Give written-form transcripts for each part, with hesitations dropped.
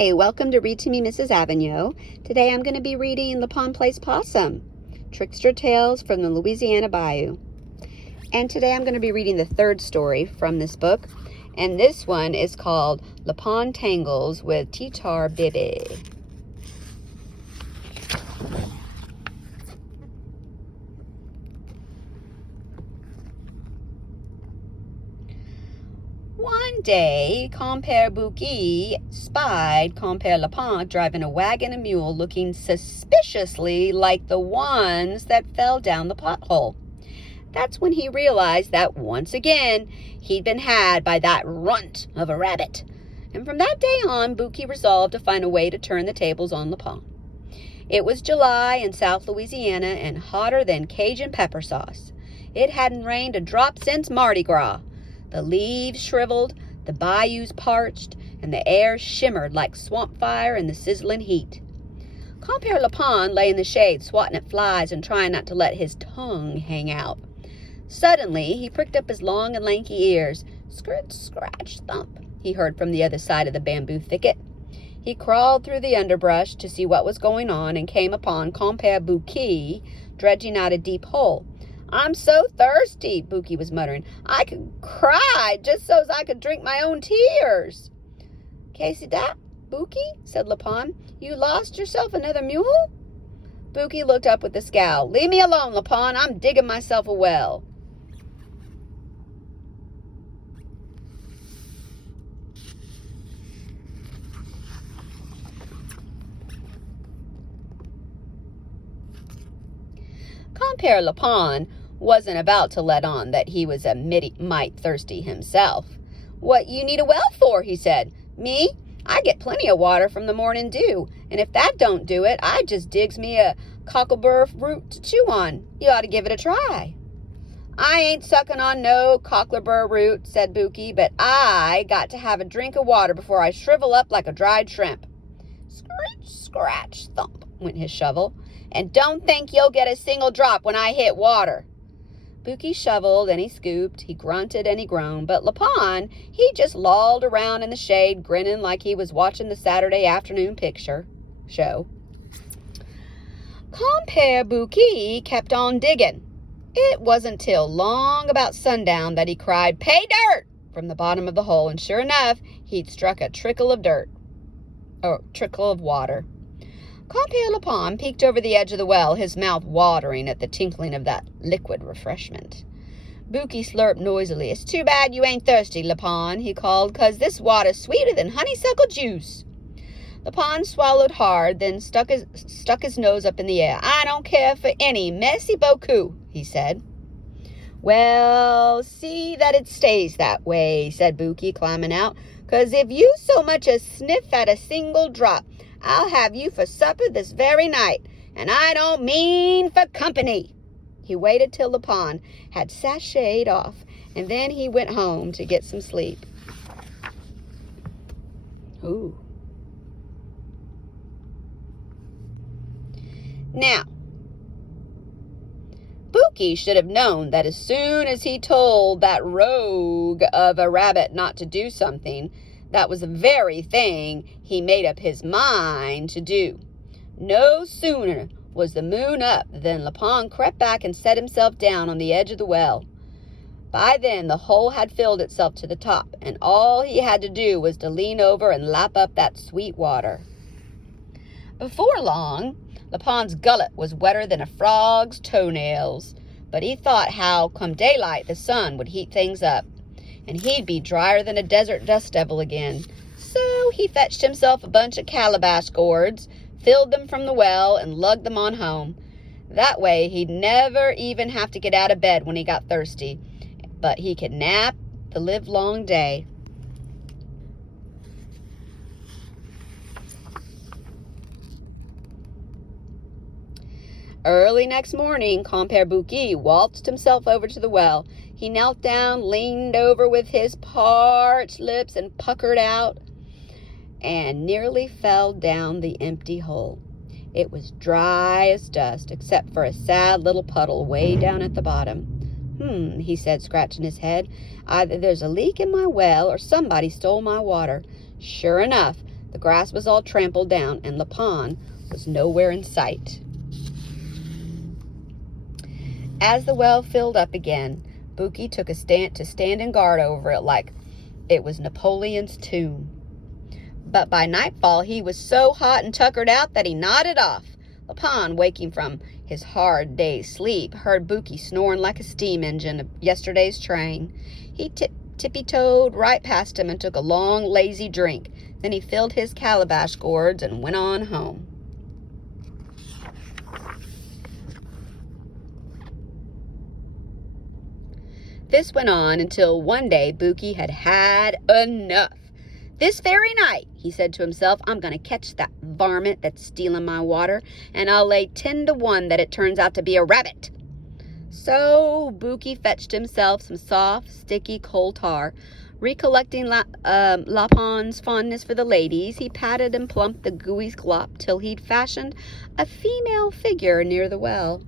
Hi, welcome to Read to Me, Mrs. Avignon. Today I'm going to be reading Lapin Plays Possum, Trickster Tales from the Louisiana Bayou. And today I'm going to be reading the third story from this book. And this one is called Lapin Tangles with Tee Tar Bebe. One day, Compere Buki spied Compere Lapin driving a wagon and mule looking suspiciously like the ones that fell down the pothole. That's when he realized that once again he'd been had by that runt of a rabbit. And from that day on, Buki resolved to find a way to turn the tables on Lapin. It was July in South Louisiana and hotter than Cajun pepper sauce. It hadn't rained a drop since Mardi Gras. The leaves shriveled, the bayous parched, and the air shimmered like swamp fire in the sizzling heat. Compere Lapin lay in the shade, swatting at flies and trying not to let his tongue hang out. Suddenly, he pricked up his long and lanky ears. Scratch, scratch, thump, he heard from the other side of the bamboo thicket. He crawled through the underbrush to see what was going on and came upon Compere Buki dredging out a deep hole. "I'm so thirsty," Buki was muttering. "I could cry just so's I could drink my own tears." "Casey that, Buki?" said Lapin. "You lost yourself another mule?" Buki looked up with a scowl. "Leave me alone, Lapin. I'm digging myself a well." Compere Lapin wasn't about to let on that he was a mite thirsty himself. "What you need a well for?" he said. "Me? I get plenty of water from the morning dew, and if that don't do it, I just digs me a cockleburr root to chew on. You ought to give it a try." "I ain't sucking on no cockleburr root," said Buki, "but I got to have a drink of water before I shrivel up like a dried shrimp." Scratch, scratch, thump went his shovel. "And don't think you'll get a single drop when I hit water." Buki shoveled and he scooped, he grunted and he groaned, but Lapin, he just lolled around in the shade, grinning like he was watching the Saturday afternoon picture show. Compere Buki kept on digging. It wasn't till long about sundown that he cried, "Pay dirt!" from the bottom of the hole, and sure enough, he'd struck a trickle of water. Compere Lapin peeked over the edge of the well, his mouth watering at the tinkling of that liquid refreshment. Buki slurped noisily. "It's too bad you ain't thirsty, Lapin," he called, "'cause this water's sweeter than honeysuckle juice." Lapin swallowed hard, then stuck his nose up in the air. "I don't care for any. Merci beaucoup," he said. "Well, see that it stays that way," said Buki, climbing out, "'cause if you so much as sniff at a single drop, I'll have you for supper this very night, and I don't mean for company." He waited till Lapin had sashayed off, and then he went home to get some sleep. Ooh. Now, Buki should have known that as soon as he told that rogue of a rabbit not to do something, that was the very thing he made up his mind to do. No sooner was the moon up than Lapin crept back and set himself down on the edge of the well. By then the hole had filled itself to the top, and all he had to do was to lean over and lap up that sweet water. Before long, Lapin's gullet was wetter than a frog's toenails, but he thought how, come daylight, the sun would heat things up, and he'd be drier than a desert dust devil again. So he fetched himself a bunch of calabash gourds, filled them from the well, and lugged them on home. That way he'd never even have to get out of bed when he got thirsty, but he could nap the livelong day. Early next morning, Compere Buki waltzed himself over to the well. He knelt down, leaned over with his parched lips and puckered out, and nearly fell down the empty hole. It was dry as dust, except for a sad little puddle way down at the bottom. He said, scratching his head. "Either there's a leak in my well or somebody stole my water." Sure enough, The grass was all trampled down, and Lapin was nowhere in sight. As the well filled up again, Buki took a standing guard over it like it was Napoleon's tomb. But by nightfall, he was so hot and tuckered out that he nodded off. Lapin, waking from his hard day's sleep, heard Buki snoring like a steam engine of yesterday's train. He tippy-toed right past him and took a long, lazy drink. Then he filled his calabash gourds and went on home. This went on until one day Buki had had enough. This very night, he said to himself, I'm going to catch that varmint that's stealing my water, and I'll lay 10 to 1 that it turns out to be a rabbit. So Buki fetched himself some soft, sticky coal tar. Recollecting Lapin's fondness for the ladies, he patted and plumped the gooey glop till he'd fashioned a female figure near the well.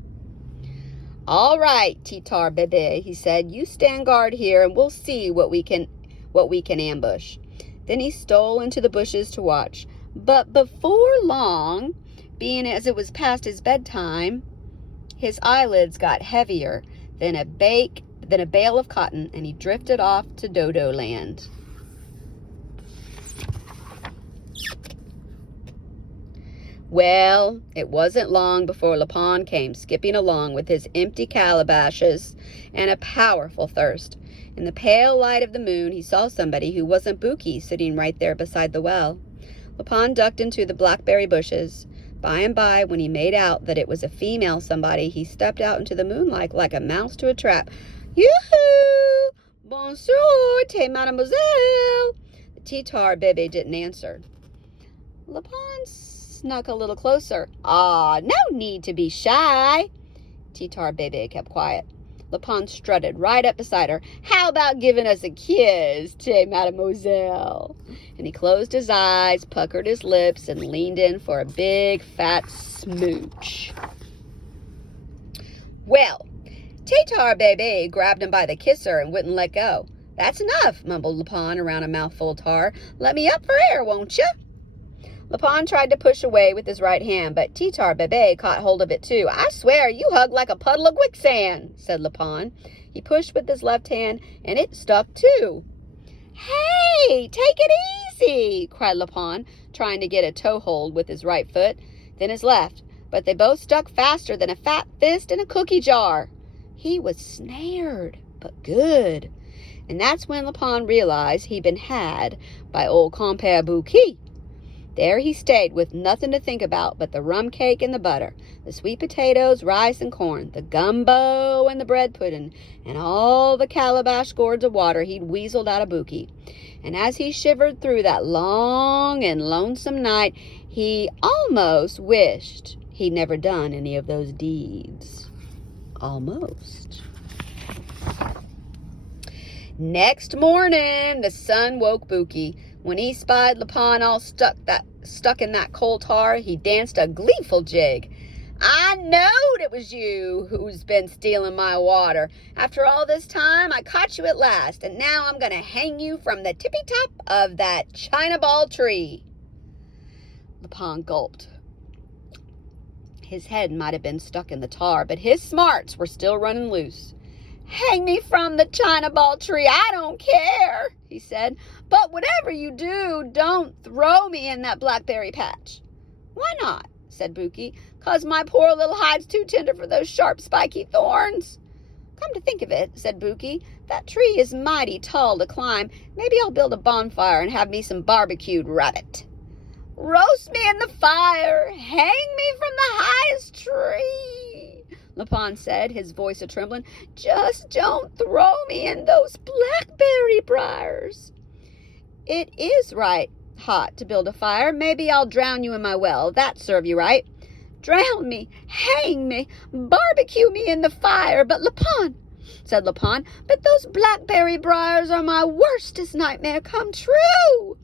All right, Tee Tar Bebe, he said, you stand guard here and we'll see what we can ambush. Then he stole into the bushes to watch. But before long, being as it was past his bedtime, his eyelids got heavier than a bale of cotton, and he drifted off to Dodo Land. Well, it wasn't long before Lapin came skipping along with his empty calabashes and a powerful thirst. In the pale light of the moon, he saw somebody who wasn't Buki sitting right there beside the well. Lapin ducked into the blackberry bushes. By and by, when he made out that it was a female somebody, he stepped out into the moonlight like a mouse to a trap. Yoo-hoo! Bonjour, mademoiselle! The Tee Tar Bebe didn't answer. Lapin snuck a little closer. No need to be shy. Tee Tar Bebe kept quiet. Lapin strutted right up beside her. How about giving us a kiss, mademoiselle? And he closed his eyes, puckered his lips, and leaned in for a big, fat smooch. Well, Tee Tar Bebe grabbed him by the kisser and wouldn't let go. That's enough, mumbled Lapin around a mouthful of tar. Let me up for air, won't you? Lapin tried to push away with his right hand, but Tee Tar Bebe caught hold of it too. I swear, you hug like a puddle of quicksand, said Lapin. He pushed with his left hand, and it stuck too. Hey, take it easy, cried Lapin, trying to get a toehold with his right foot, then his left. But they both stuck faster than a fat fist in a cookie jar. He was snared, but good. And that's when Lapin realized he'd been had by old compere Buki. There he stayed with nothing to think about but the rum cake and the butter, the sweet potatoes, rice and corn, the gumbo and the bread pudding, and all the calabash gourds of water he'd weaseled out of Buki. And as he shivered through that long and lonesome night, he almost wished he'd never done any of those deeds. Almost. Next morning, the sun woke Buki. When he spied Lapin all stuck in that coal tar, he danced a gleeful jig. I knowed it was you who's been stealing my water. After all this time, I caught you at last, and now I'm going to hang you from the tippy top of that China ball tree. Lapin gulped. His head might have been stuck in the tar, but his smarts were still running loose. Hang me from the China ball tree, I don't care, he said. But whatever you do, don't throw me in that blackberry patch. Why not? Said Buki. 'Cause my poor little hide's too tender for those sharp, spiky thorns. Come to think of it, said Buki, that tree is mighty tall to climb. Maybe I'll build a bonfire and have me some barbecued rabbit. Roast me in the fire, hang me from the highest tree, Lapin said, his voice a-trembling. Just don't throw me in those blackberry briars. It is right hot to build a fire. Maybe I'll drown you in my well. That'd serve you right. Drown me, hang me, barbecue me in the fire. But Lapin, said Lapin, but those blackberry briars are my worstest nightmare come true.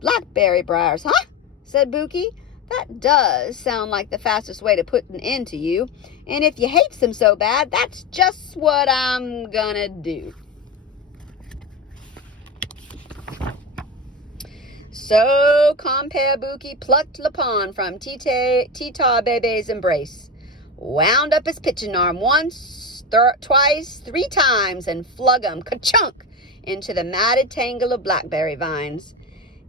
Blackberry briars, huh? Said Buki. That does sound like the fastest way to put an end to you. And if you hate them so bad, that's just what I'm gonna do. So Compere Buki plucked Lapin from Tee Tar Bebe's embrace, wound up his pitching arm once, twice, 3 times, and flung him, ka-chunk, into the matted tangle of blackberry vines.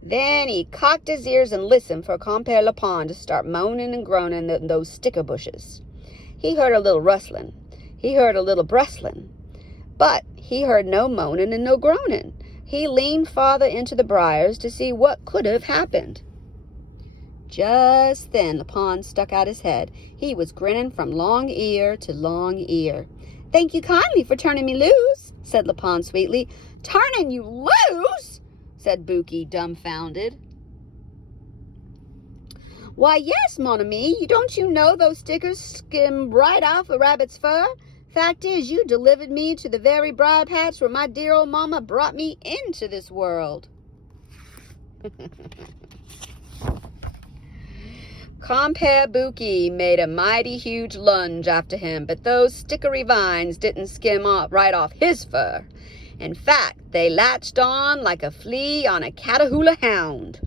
Then he cocked his ears and listened for Compere Lapin to start moaning and groaning in those sticker bushes. He heard a little rustling. He heard a little bristling. But he heard no moaning and no groaning. He leaned farther into the briars to see what could have happened. Just then Lapin stuck out his head. He was grinning from long ear to long ear. "Thank you kindly for turning me loose," said Lapin sweetly. "Turning you loose?" said Buki, dumbfounded. "Why, yes, mon ami. Don't you know those stickers skim right off a rabbit's fur? Fact is, you delivered me to the very briar patch where my dear old mama brought me into this world." Compere Buki made a mighty huge lunge after him, but those stickery vines didn't skim right off his fur. In fact, they latched on like a flea on a Catahoula hound.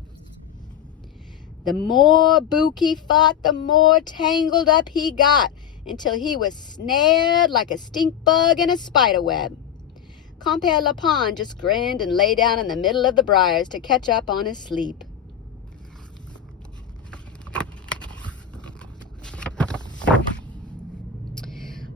The more Buki fought, the more tangled up he got, until he was snared like a stink bug in a spider web. Compere Lapin just grinned and lay down in the middle of the briars to catch up on his sleep.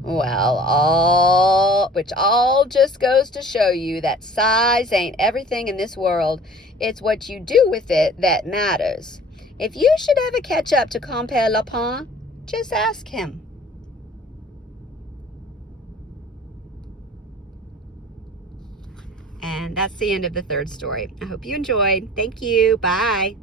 Well, which all just goes to show you that size ain't everything in this world. It's what you do with it that matters. If you should ever catch up to Compere Lapin, just ask him. And that's the end of the third story. I hope you enjoyed. Thank you. Bye.